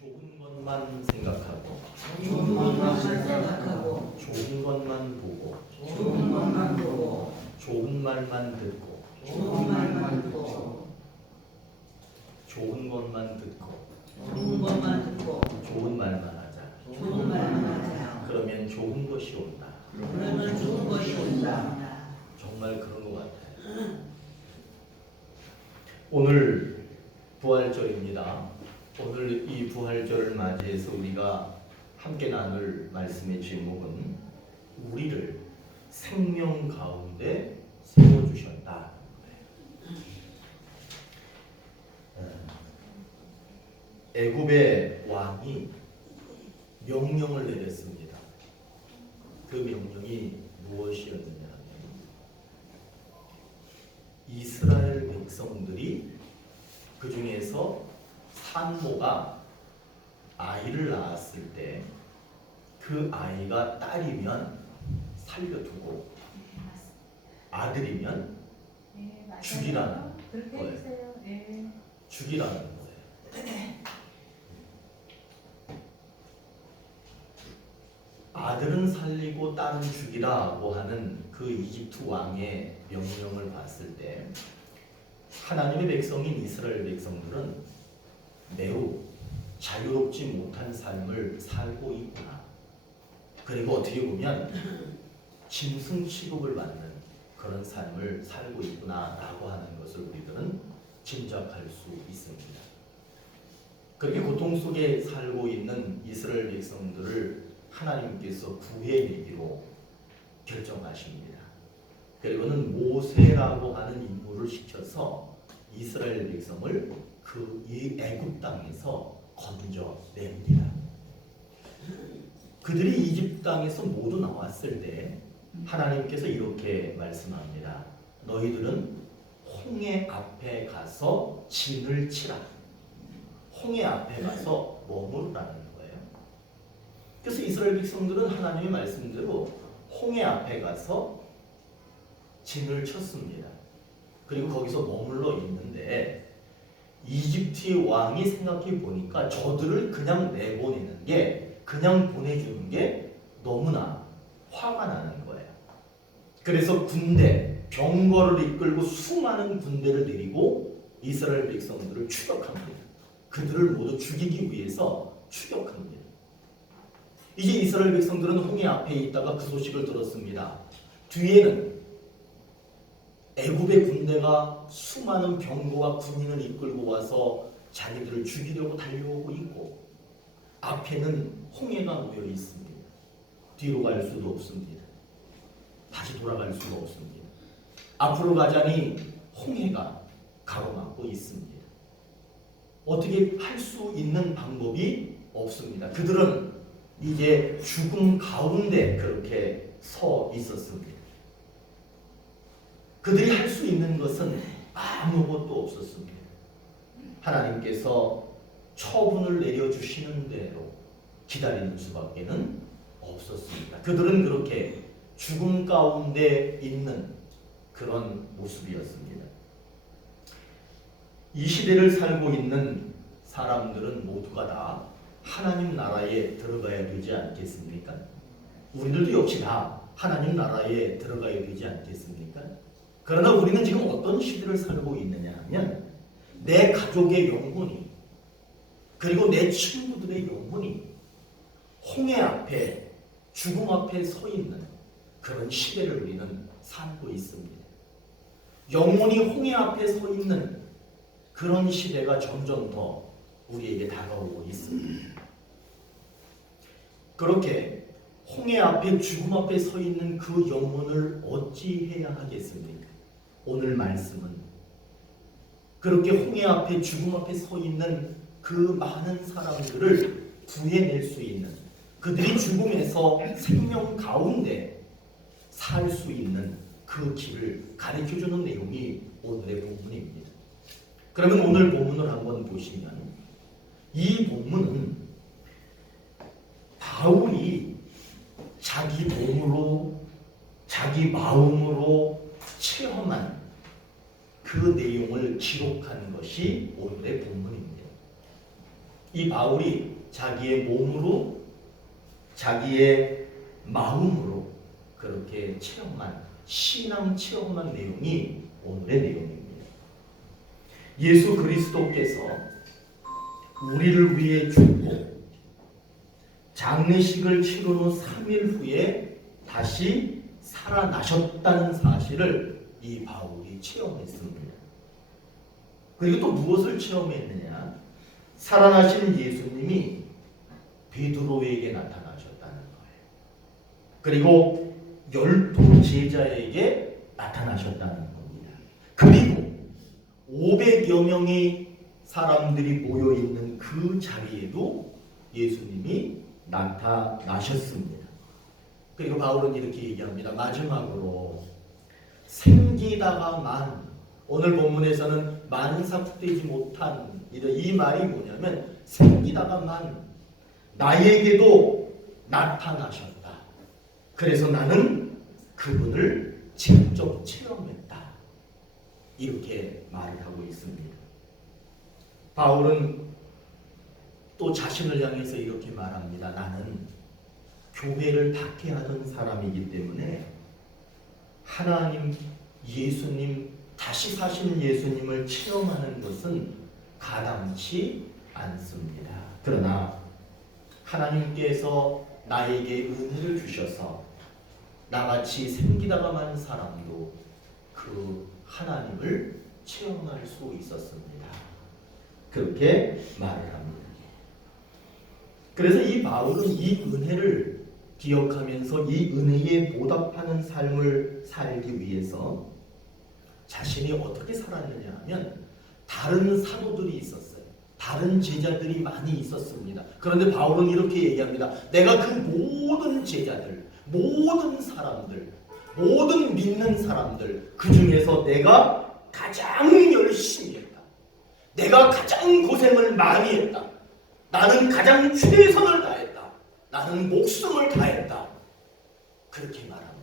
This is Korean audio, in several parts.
좋은 것만 생각하고 좋은 것만 생각하고 좋은 것만 보고 좋은 것만 보고 좋은 말만 듣고 좋은 말만 듣고 좋은 것만 듣고 좋은 것만 듣고 좋은 말만 하자. 좋은 말만 하자. 그러면 좋은 것이 온다. 그러면 좋은 것이 온다. 정말 그런 것 같아요. 오늘 부활절입니다. 오늘 이 부활절을 맞이해서 우리가 함께 나눌 말씀의 제목은 우리를 생명 가운데 세워주셨다. 애굽의 왕이 명령을 내렸습니다. 그 명령이 무엇이었느냐 하면 이스라엘 백성들이 그 중에서 산모가 아이를 낳았을 때 그 아이가 딸이면 살려두고 아들이면 죽이라는 거예요. 죽이라는 거예요. 아들은 살리고 딸은 죽이라고 하는 그 이집트 왕의 명령을 봤을 때 하나님의 백성인 이스라엘 백성들은 매우 자유롭지 못한 삶을 살고 있구나. 그리고 어떻게 보면 짐승 취급을 받는 그런 삶을 살고 있구나라고 하는 것을 우리들은 짐작할 수 있습니다. 그렇게 고통 속에 살고 있는 이스라엘 백성들을 하나님께서 구해내기로 결정하십니다. 그리고는 모세라고 하는 인물을 시켜서 이스라엘 백성을 그 애굽 땅에서 건져냅니다. 그들이 이집트 땅에서 모두 나왔을 때 하나님께서 이렇게 말씀합니다. 너희들은 홍해 앞에 가서 진을 치라. 홍해 앞에 가서 머무르라는 거예요. 그래서 이스라엘 백성들은 하나님의 말씀대로 홍해 앞에 가서 진을 쳤습니다. 그리고 거기서 머물러 있는데 이집트의 왕이 생각해 보니까 저들을 그냥 내보내는 게, 그냥 보내주는 게 너무나 화가 나는 거예요. 그래서 군대, 병거를 이끌고 수많은 군대를 데리고 이스라엘 백성들을 추격합니다. 그들을 모두 죽이기 위해서 추격합니다. 이제 이스라엘 백성들은 홍해 앞에 있다가 그 소식을 들었습니다. 뒤에는 애굽의 군대가 수많은 병거와 군인을 이끌고 와서 자기들을 죽이려고 달려오고 있고 앞에는 홍해가 놓여 있습니다. 뒤로 갈 수도 없습니다. 다시 돌아갈 수도 없습니다. 앞으로 가자니 홍해가 가로막고 있습니다. 어떻게 할 수 있는 방법이 없습니다. 그들은 이제 죽음 가운데 그렇게 서 있었습니다. 그들이 할 수 있는 것은 아무것도 없었습니다. 하나님께서 처분을 내려주시는 대로 기다리는 수밖에는 없었습니다. 그들은 그렇게 죽음 가운데 있는 그런 모습이었습니다. 이 시대를 살고 있는 사람들은 모두가 다 하나님 나라에 들어가야 되지 않겠습니까? 우리들도 역시 다 하나님 나라에 들어가야 되지 않겠습니까? 그러나 우리는 지금 어떤 시대를 살고 있느냐 하면 내 가족의 영혼이, 그리고 내 친구들의 영혼이 홍해 앞에, 죽음 앞에 서 있는 그런 시대를 우리는 살고 있습니다. 영혼이 홍해 앞에 서 있는 그런 시대가 점점 더 우리에게 다가오고 있습니다. 그렇게 홍해 앞에, 죽음 앞에 서 있는 그 영혼을 어찌해야 하겠습니까? 오늘 말씀은 그렇게 홍해 앞에, 죽음 앞에 서 있는 그 많은 사람들을 구해낼 수 있는, 그들이 죽음에서 생명 가운데 살 수 있는 그 길을 가르쳐주는 내용이 오늘의 본문입니다. 그러면 오늘 본문을 한번 보시면 이 본문은 바울이 자기 몸으로, 자기 마음으로 체험한 그 내용을 기록한 것이 오늘의 본문입니다. 이 이 바울이 자기의 몸으로 자기의 마음으로 그렇게 체험한 신앙 체험한 내용이 오늘의 내용입니다. 예수 그리스도께서 우리를 위해 죽고 장례식을 치른 후 3일 후에 다시 살아나셨다는 사실을 이 바울이 체험했습니다. 그리고 또 무엇을 체험했느냐? 살아나신 예수님이 베드로에게 나타나셨다는 거예요. 그리고 12 제자에게 나타나셨다는 겁니다. 그리고 500여 명의 사람들이 모여있는 그 자리에도 예수님이 나타나셨습니다. 그리고 바울은 이렇게 얘기합니다. 마지막으로 생기다가만, 오늘 본문에서는 만삭되지 못한 이 말이 뭐냐면 생기다가만 나에게도 나타나셨다. 그래서 나는 그분을 직접 체험했다. 이렇게 말을 하고 있습니다. 바울은 또 자신을 향해서 이렇게 말합니다. 나는 교회를 박해하던 사람이기 때문에 하나님, 예수님, 다시 사신 예수님을 체험하는 것은 가당치 않습니다. 그러나 하나님께서 나에게 은혜를 주셔서 나같이 생기다가 만 사람도 그 하나님을 체험할 수 있었습니다. 그렇게 말을 합니다. 그래서 이 바울은 이 은혜를 기억하면서 이 은혜에 보답하는 삶을 살기 위해서 자신이 어떻게 살았느냐 하면 다른 사도들이 있었어요. 다른 제자들이 많이 있었습니다. 그런데 바울은 이렇게 얘기합니다. 내가 그 모든 제자들, 모든 사람들, 모든 믿는 사람들 그 중에서 내가 가장 열심히 했다. 내가 가장 고생을 많이 했다. 나는 가장 최선을 다했다. 나는 목숨을 다했다. 그렇게 말합니다.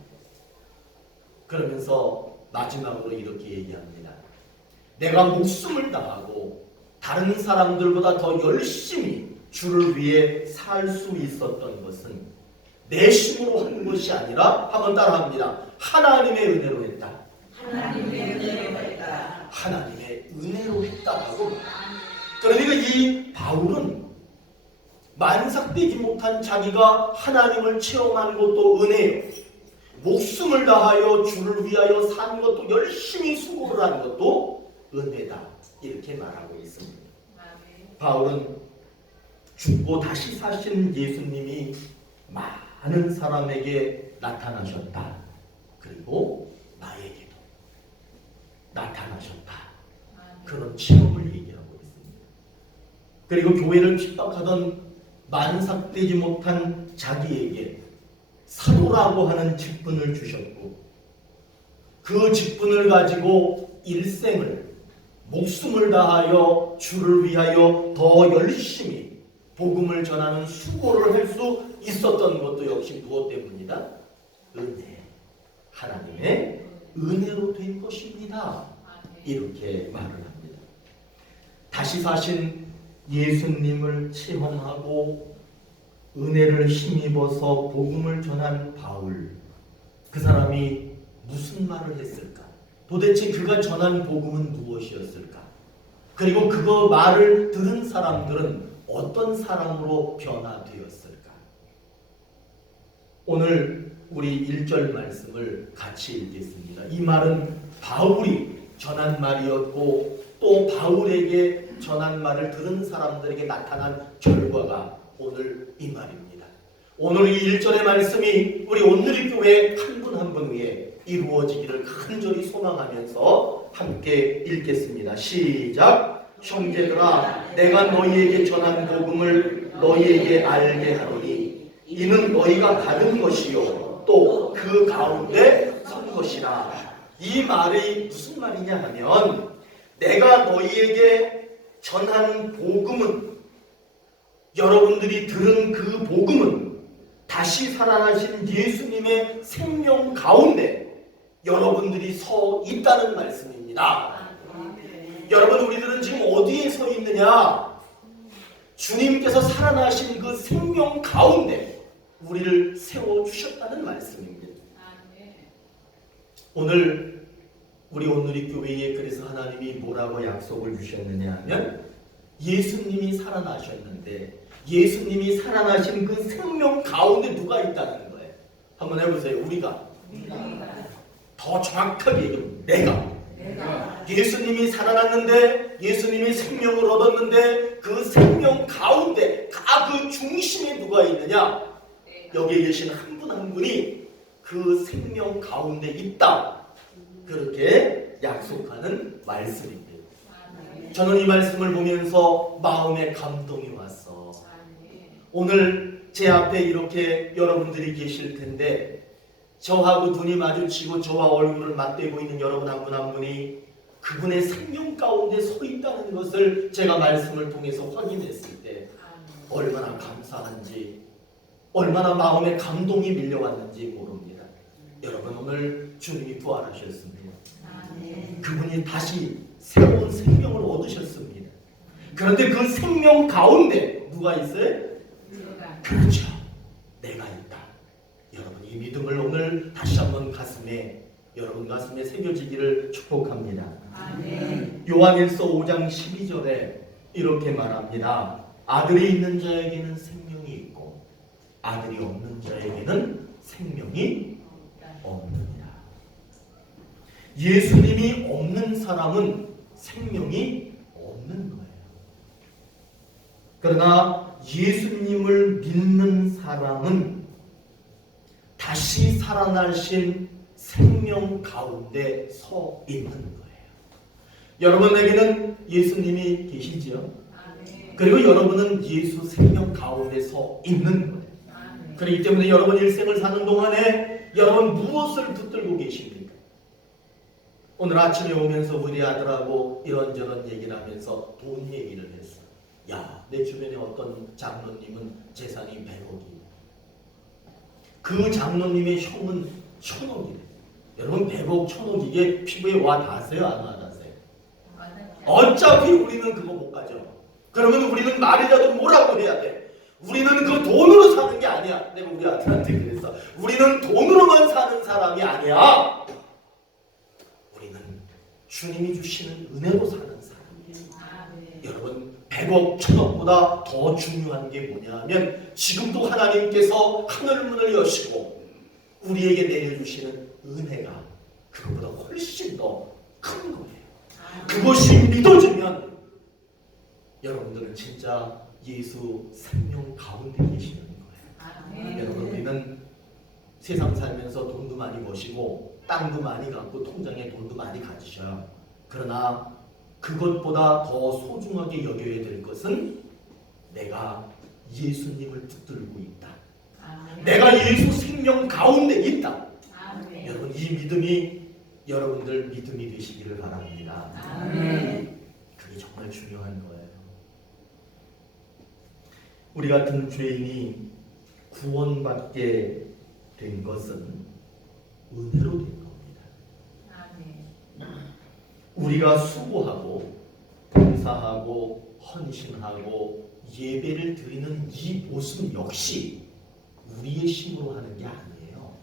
그러면서 마지막으로 이렇게 얘기합니다. 내가 목숨을 다하고 다른 사람들보다 더 열심히 주를 위해 살 수 있었던 것은 내 힘으로 한 것이 아니라, 한번 따라합니다. 하나님의 은혜로 했다. 하나님의 은혜로 했다. 하나님의 은혜로 했다라고. 그러니까 이 바울은 만삭되지 못한 자기가 하나님을 체험한 것도 은혜예요. 목숨을 다하여 주를 위하여 산 것도, 열심히 수고를 한 것도 은혜다. 이렇게 말하고 있습니다. 바울은 죽고 다시 사신 예수님이 많은 사람에게 나타나셨다. 그리고 나에게도 나타나셨다. 그런 체험을 얘기하고 있습니다. 그리고 교회를 핍박하던 만삭되지 못한 자기에게 사도라고 하는 직분을 주셨고, 그 직분을 가지고 일생을 목숨을 다하여 주를 위하여 더 열심히 복음을 전하는 수고를 할 수 있었던 것도 역시 무엇 때문이다? 은혜. 하나님의 은혜로 된 것입니다. 이렇게 말을 합니다. 다시 사신 예수님을 체험하고 은혜를 힘입어서 복음을 전한 바울, 그 사람이 무슨 말을 했을까? 도대체 그가 전한 복음은 무엇이었을까? 그리고 그거 말을 들은 사람들은 어떤 사람으로 변화되었을까? 오늘 우리 1절 말씀을 같이 읽겠습니다. 이 말은 바울이 전한 말이었고, 또 바울에게 전한 말을 들은 사람들에게 나타난 결과가 오늘 이 말입니다. 오늘 이 1절의 말씀이 우리 온누리 교회 한 분 한 분 위에 이루어지기를 간절히 소망하면서 함께 읽겠습니다. 시작. 형제들아, 내가 너희에게 전한 복음을 너희에게 알게 하노니 이는 너희가 받은 것이요 또 그 가운데 선 것이라. 이 말이 무슨 말이냐 하면, 내가 너희에게 전한 복음은, 여러분들이 들은 그 복음은 다시 살아나신 예수님의 생명 가운데 여러분들이 서 있다는 말씀입니다. 여러분, 우리들은 지금 어디에 서 있느냐? 주님께서 살아나신 그 생명 가운데 우리를 세워주셨다는 말씀입니다. 오늘 우리 온누리 교회에 그래서 하나님이 뭐라고 약속을 주셨느냐 하면 예수님이 살아나셨는데 예수님이 살아나신 그 생명 가운데 누가 있다는 거예요. 한번 해보세요. 우리가. 더 정확하게 얘기하면 내가. 예수님이 살아났는데 예수님이 생명을 얻었는데 그 생명 가운데 다 그 중심에 누가 있느냐? 여기에 계신 한 분 한 분이 그 생명 가운데 있다. 그렇게 약속하는 말씀입니다. 저는 이 말씀을 보면서 마음에 감동이 왔어. 오늘 제 앞에 이렇게 여러분들이 계실 텐데 저하고 눈이 마주치고 저와 얼굴을 맞대고 있는 여러분 한 분 한 분이 그분의 생명 가운데 서 있다는 것을 제가 말씀을 통해서 확인했을 때 얼마나 감사한지 얼마나 마음에 감동이 밀려왔는지 모릅니다. 여러분 오늘 주님이 부활하셨습니다. 그분이 다시 새로운 생명을 얻으셨습니다. 그런데 그 생명 가운데 누가 있어요? 그렇죠. 내가 있다. 여러분 이 믿음을 오늘 다시 한번 여러분 가슴에 새겨지기를 축복합니다. 요한일서 5장 12절에 이렇게 말합니다. 아들이 있는 자에게는 생명이 있고 아들이 없는 자에게는 생명이 없느니라. 예수님이 없는 사람은 생명이 없는 거예요. 그러나 예수님을 믿는 사람은 다시 살아나신 생명 가운데 서 있는 거예요. 여러분에게는 예수님이 계시지요? 그리고 여러분은 예수 생명 가운데 서 있는 거예요. 그렇기 때문에 여러분 일생을 사는 동안에 여러분 무엇을 붙들고 계십니까? 오늘 아침에 오면서 우리 아들하고 이런저런 얘기를 하면서 돈 얘기를 했어. 야, 내 주변에 어떤 장로님은 재산이 100억이에요. 그 장로님의 형은 1000억이래. 여러분 100억, 1000억 이게 피부에 와 닿았어요? 안 와 닿았어요? 어차피 우리는 그거 못 가져. 그러면 우리는 말이라도 뭐라고 해야 돼? 우리는 그 돈으로 사는 게 아니야. 내가 우리 아들한테 그랬어. 우리는 돈으로만 사는 사람이 아니야. 우리는 주님이 주시는 은혜로 사는 사람이에요. 여러분 100억, 1000억보다 더 중요한 게 뭐냐 하면 지금도 하나님께서 하늘문을 여시고 우리에게 내려주시는 은혜가 그것보다 훨씬 더 큰 거예요. 그것이 믿어지면 여러분들은 진짜 예수 생명 가운데 계시는 거예요. 여러분 우리는 세상 살면서 돈도 많이 버시고 땅도 많이 갖고 통장에 돈도 많이 가지셔요. 그러나 그것보다 더 소중하게 여겨야 될 것은 내가 예수님을 붙들고 있다. 내가 예수 생명 가운데 있다. 여러분 이 믿음이 여러분들 믿음이 되시기를 바랍니다. 그게 정말 중요한 거예요. 우리 같은 죄인이 구원받게 된 것은 은혜로 된 겁니다. 우리가 수고하고 봉사하고 헌신하고 예배를 드리는 이 모습 역시 우리의 힘으로 하는 게 아니에요.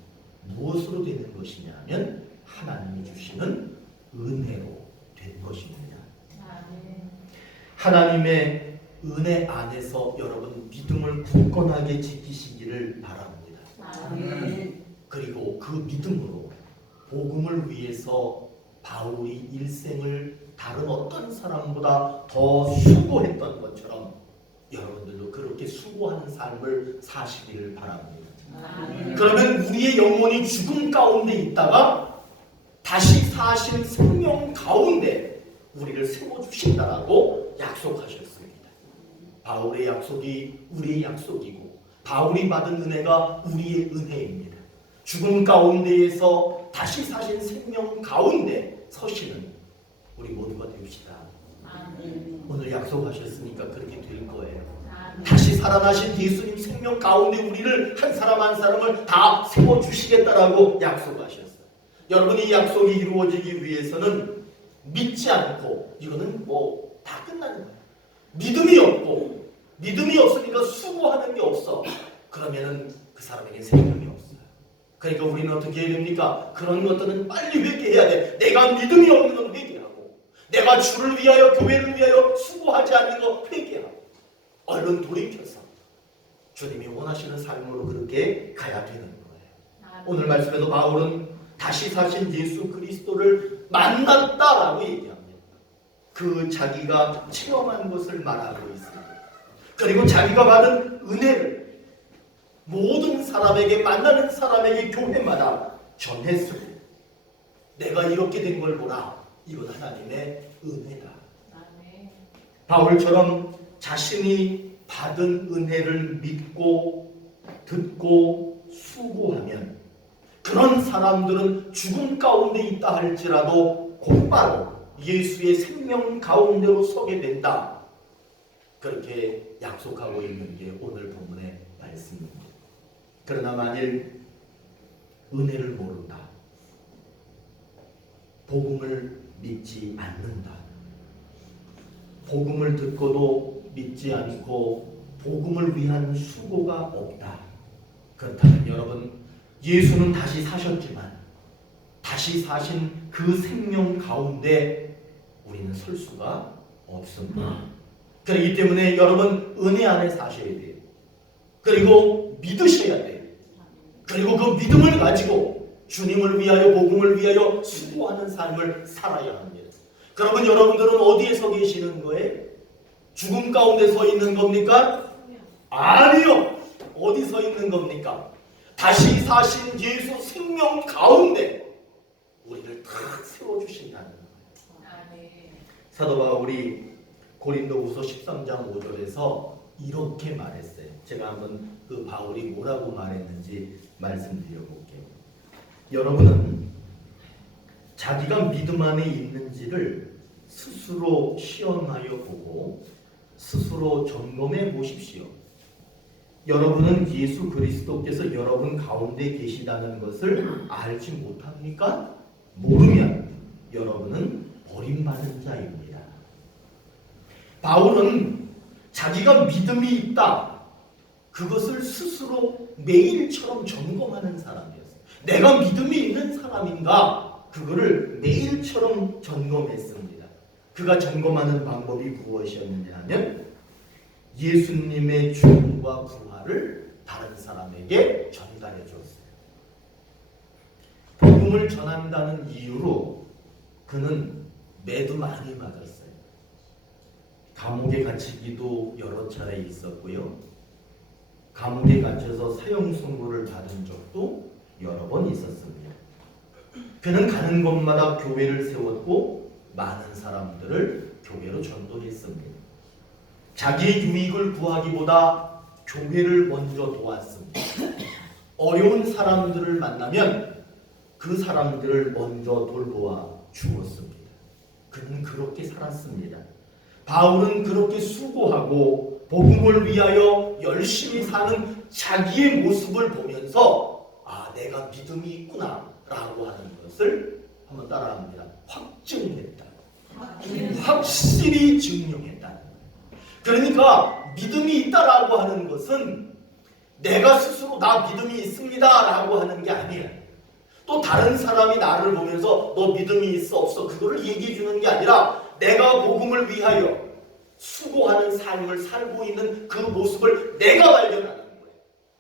무엇으로 되는 것이냐면 하나님이 주시는 은혜로 된 것입니다. 하나님의 은혜 안에서 여러분 믿음을 굳건하게 지키시기를 바랍니다. 그리고 그 믿음으로 복음을 위해서 바울이 일생을 다른 어떤 사람보다 더 수고했던 것처럼 여러분들도 그렇게 수고하는 삶을 사시기를 바랍니다. 그러면 우리의 영혼이 죽음 가운데 있다가 다시 사신 생명 가운데 우리를 세워주신다라고 약속하셨습니다. 바울의 약속이 우리의 약속이고 바울이 받은 은혜가 우리의 은혜입니다. 죽음 가운데에서 다시 사신 생명 가운데 서시는 우리 모두가 되시다. 오늘 약속하셨으니까 그렇게 될 거예요. 다시 살아나신 예수님 생명 가운데 우리를 한 사람 한 사람을 다 세워주시겠다라고 약속하셨어요. 여러분 이 약속이 이루어지기 위해서는 믿지 않고 이거는 뭐 다 끝나는 거예요. 믿음이 없고 믿음이 없으니까 수고하는 게 없어. 그러면은 그 사람에게 생명이 없어요. 그러니까 우리는 어떻게 해야 됩니까? 그런 것들은 빨리 회개해야 돼. 내가 믿음이 없는 건 회개하고, 내가 주를 위하여 교회를 위하여 수고하지 않는 거 회개하고, 얼른 돌이켜서 주님이 원하시는 삶으로 그렇게 가야 되는 거예요. 오늘 말씀에서 바울은 다시 사신 예수 그리스도를 만났다라고 얘기합니다. 그 자기가 체험한 것을 말하고 있습니다. 그리고 자기가 받은 은혜를 모든 사람에게, 만나는 사람에게 교회마다 전했습니다. 내가 이렇게 된 걸 보라. 이건 하나님의 은혜다. 바울처럼 자신이 받은 은혜를 믿고 듣고 수고하면 그런 사람들은 죽음 가운데 있다 할지라도 곧바로 예수의 생명 가운데로 서게 된다. 그렇게 약속하고 있는 게 오늘 본문의 말씀입니다. 그러나 만일 은혜를 모른다, 복음을 믿지 않는다, 복음을 듣고도 믿지 않고 복음을 위한 수고가 없다. 그렇다면 여러분, 예수는 다시 사셨지만 다시 사신 그 생명 가운데 우리는 설 수가 없습니다. 그렇기 때문에 여러분, 은혜 안에 사셔야 돼요. 그리고 믿으셔야 돼요. 그리고 그 믿음을 가지고 주님을 위하여, 복음을 위하여 수고하는 삶을 살아야 합니다. 그러면 여러분들은 어디에 서 계시는 거예요? 죽음 가운데 서 있는 겁니까? 아니요. 어디 서 있는 겁니까? 다시 사신 예수 생명 가운데 우리를 탁 세워주신다는 거예요. 사도 바울이 고린도후서 13장 5절에서 이렇게 말했어요. 제가 한번 그 바울이 뭐라고 말했는지 말씀드려볼게요. 여러분은 자기가 믿음 안에 있는지를 스스로 시험하여 보고 스스로 점검해 보십시오. 여러분은 예수 그리스도께서 여러분 가운데 계시다는 것을 알지 못합니까? 모르면 여러분은 버림받은 자입니다. 바울은 자기가 믿음이 있다, 그것을 스스로 매일처럼 점검하는 사람이었어요. 내가 믿음이 있는 사람인가? 그거를 매일처럼 점검했습니다. 그가 점검하는 방법이 무엇이었느냐 하면 예수님의 죽음과 부활을 다른 사람에게 전달해 줬어요. 복음을 전한다는 이유로 그는 매도 많이 맞았어요. 감옥에 갇히기도 여러 차례 있었고요. 감옥에 갇혀서 사형 선고를 받은 적도 여러 번 있었습니다. 그는 가는 곳마다 교회를 세웠고 많은 사람들을 교회로 전도했습니다. 자기의 유익을 구하기보다 교회를 먼저 도왔습니다. 어려운 사람들을 만나면 그 사람들을 먼저 돌보아 주었습니다. 그는 그렇게 살았습니다. 바울은 그렇게 수고하고 복음을 위하여 열심히 사는 자기의 모습을 보면서 내가 믿음이 있구나 라고 하는 것을 한번 따라합니다. 확증했다. 확실히 증명했다. 그러니까 믿음이 있다라고 하는 것은 내가 스스로 나 믿음이 있습니다라고 하는 게 아니에요. 또 다른 사람이 나를 보면서 너 믿음이 있어 없어 그거를 얘기해 주는 게 아니라 내가 복음을 위하여 수고하는 삶을 살고 있는 그 모습을 내가 발견하는 거예요.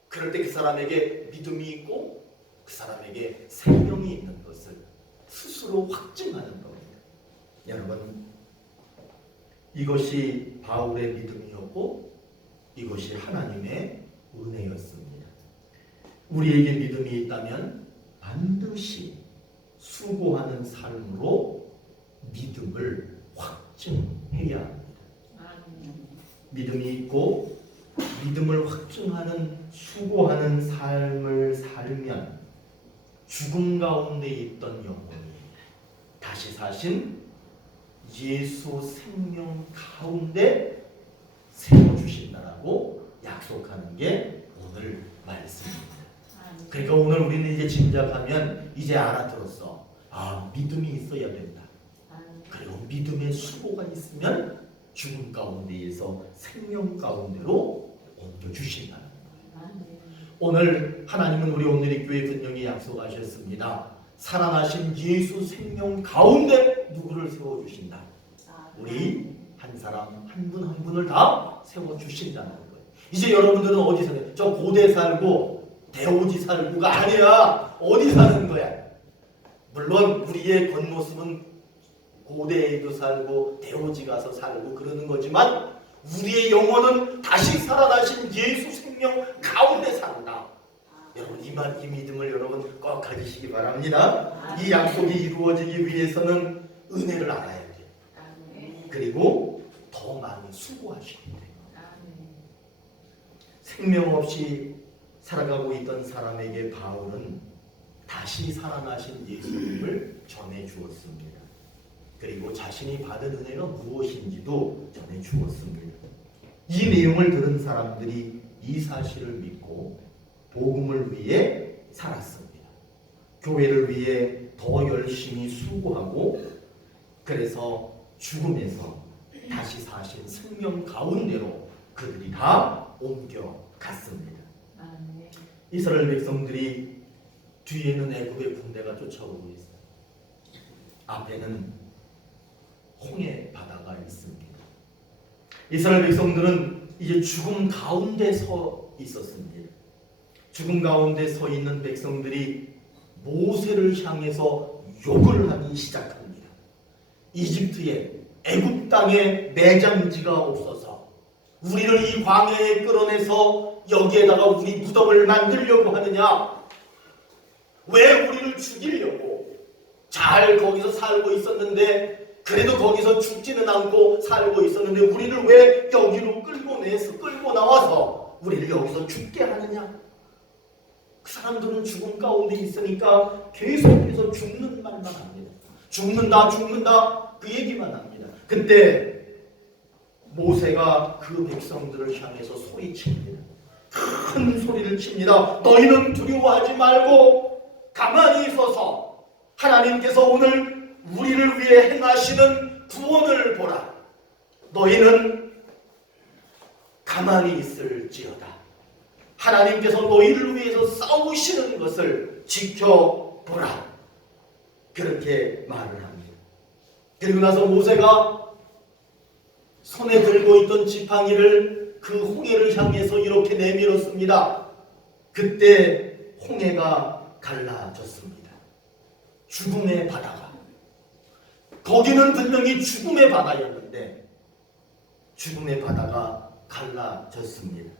그럴 때 그 사람에게 믿음이 있고 그 사람에게 생명이 있는 것을 스스로 확증하는 겁니다. 여러분, 이것이 바울의 믿음이었고 이것이 하나님의 은혜였습니다. 우리에게 믿음이 있다면 반드시 수고하는 삶으로 믿음을 확증해야 합니다. 믿음이 있고 믿음을 확증하는 수고하는 삶을 살면 죽음 가운데 있던 영혼이 다시 사신 예수 생명 가운데 세워주신다라고 약속하는 게 오늘 말씀입니다. 그러니까 오늘 우리는 이제 짐작하면 이제 알아들었어. 믿음이 있어야 된다. 그리고 믿음의 수고가 있으면 죽음 가운데에서 생명 가운데로 옮겨주신다는 거예요. 오늘 하나님은 우리 온누리교회 분명히 약속하셨습니다. 살아나신 예수 생명 가운데 누구를 세워주신다. 우리 한 사람 한 분 한 분을 다 세워주신다는 거예요. 이제 여러분들은 어디 사세요? 저 고대 살고 대오지 살고가 아니라 어디 사는 거야? 물론 우리의 겉모습은 고대에도 살고 대오지 가서 살고 그러는 거지만 우리의 영혼은 다시 살아나신 예수 생명 가운데 산다. 여러분 이 믿음을 여러분 꼭 가지시기 바랍니다. 이 약속이 이루어지기 위해서는 은혜를 알아야 돼요. 그리고 더 많이 수고하셔야 돼요. 생명 없이 살아가고 있던 사람에게 바울은 다시 살아나신 예수님을 전해 주었습니다. 그리고 자신이 받은 은혜가 무엇인지도 전해 주었습니다. 이 내용을 들은 사람들이 이 사실을 믿고 복음을 위해 살았습니다. 교회를 위해 더 열심히 수고하고 그래서 죽음에서 다시 사신 생명 가운데로 그들이 다 옮겨갔습니다. 이스라엘 백성들이 뒤에는 애굽의 군대가 쫓아오고 있어요. 앞에는 홍해 바다가 있습니다. 이스라엘 백성들은 이제 죽음 가운데 서 있었습니다. 죽음 가운데 서 있는 백성들이 모세를 향해서 욕을 하기 시작합니다. 이집트에 애굽 땅에 매장지가 없어서 우리를 이 광야에 끌어내서 여기에다가 우리 무덤을 만들려고 하느냐? 왜 우리를 죽이려고? 잘 거기서 살고 있었는데 그래도 거기서 죽지는 않고 살고 있었는데 우리를 왜 여기로 끌고 나와서 우리를 여기서 죽게 하느냐? 그 사람들은 죽음 가운데 있으니까 계속해서 죽는 말만 합니다. 죽는다 그 얘기만 합니다. 그때 모세가 그 백성들을 향해서 소리칩니다. 큰 소리를 칩니다. 너희는 두려워하지 말고 가만히 서서 하나님께서 오늘 우리를 위해 행하시는 구원을 보라. 너희는 가만히 있을지어다. 하나님께서 너희를 위해서 싸우시는 것을 지켜보라. 그렇게 말을 합니다. 그리고 나서 모세가 손에 들고 있던 지팡이를 그 홍해를 향해서 이렇게 내밀었습니다. 그때 홍해가 갈라졌습니다. 죽음의 바다가. 거기는 분명히 죽음의 바다였는데 죽음의 바다가 갈라졌습니다.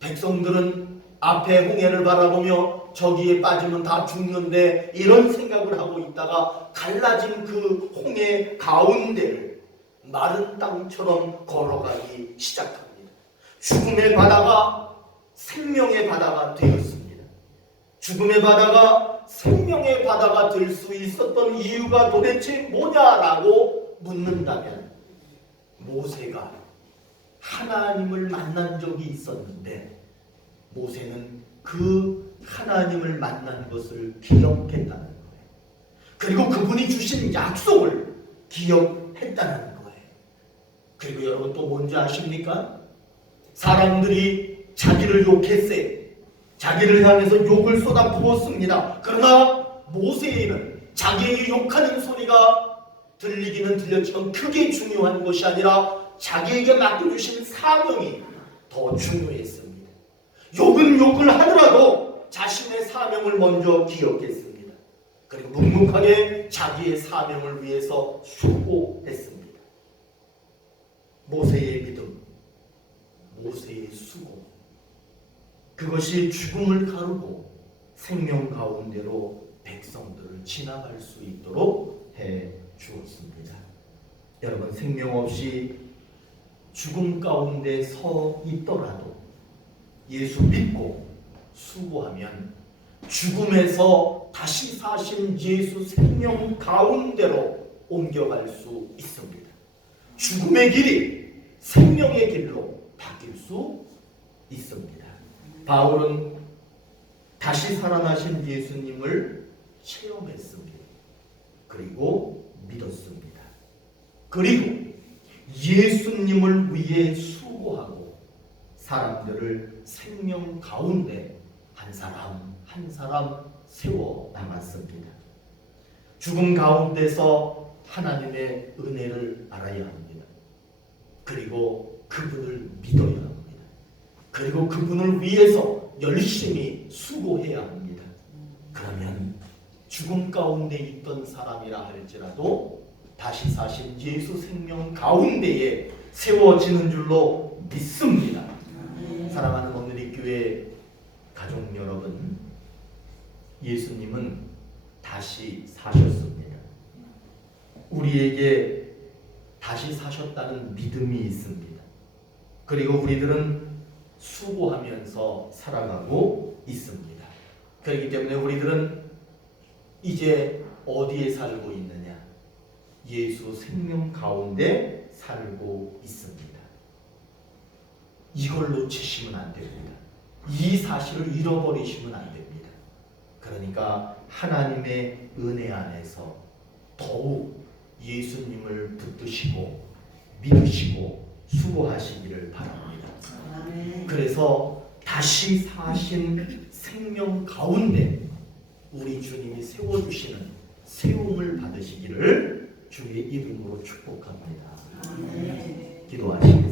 백성들은 앞에 홍해를 바라보며 저기에 빠지면 다 죽는데 이런 생각을 하고 있다가 갈라진 그 홍해 가운데를 마른 땅처럼 걸어가기 시작합니다. 죽음의 바다가 생명의 바다가 되었습니다. 죽음의 바다가 생명의 바다가 될 수 있었던 이유가 도대체 뭐냐라고 묻는다면 모세가 하나님을 만난 적이 있었는데 모세는 그 하나님을 만난 것을 기억했다는 거예요. 그리고 그분이 주신 약속을 기억했다는 거예요. 그리고 여러분 또 뭔지 아십니까? 사람들이 자기를 욕했어요. 자기를 향해서 욕을 쏟아부었습니다. 그러나 모세에는 자기에게 욕하는 소리가 들리기는 들렸지만 크게 중요한 것이 아니라 자기에게 맡겨주신 사명이 더 중요했습니다. 욕은 욕을 하더라도 자신의 사명을 먼저 기억했습니다. 그리고 묵묵하게 자기의 사명을 위해서 수고했습니다. 모세의 믿음, 모세의 수고, 그것이 죽음을 가르고 생명 가운데로 백성들을 지나갈 수 있도록 해 주었습니다. 여러분 생명 없이 죽음 가운데 서 있더라도 예수 믿고 수고하면 죽음에서 다시 사신 예수 생명 가운데로 옮겨갈 수 있습니다. 죽음의 길이 생명의 길로 바뀔 수 있습니다. 바울은 다시 살아나신 예수님을 체험했습니다. 그리고 믿었습니다. 그리고 예수님을 위해 수고하고 사람들을 생명 가운데 한 사람 한 사람 세워 나갔습니다. 죽음 가운데서 하나님의 은혜를 알아야 합니다. 그리고 그분을 믿어야 합니다. 그리고 그분을 위해서 열심히 수고해야 합니다. 그러면 죽음 가운데 있던 사람이라 할지라도 다시 사신 예수 생명 가운데에 세워지는 줄로 믿습니다. 사랑하는 오늘의 교회 가족 여러분, 예수님은 다시 사셨습니다. 우리에게 다시 사셨다는 믿음이 있습니다. 그리고 우리들은 수고하면서 살아가고 있습니다. 그렇기 때문에 우리들은 이제 어디에 살고 있느냐? 예수 생명 가운데 살고 있습니다. 이걸 놓치시면 안 됩니다. 이 사실을 잃어버리시면 안 됩니다. 그러니까 하나님의 은혜 안에서 더욱 예수님을 붙드시고 믿으시고 수고하시기를 바랍니다. 그래서 다시 사신 생명 가운데 우리 주님이 세워주시는 세움을 받으시기를 주의 이름으로 축복합니다. 기도하시겠습니다.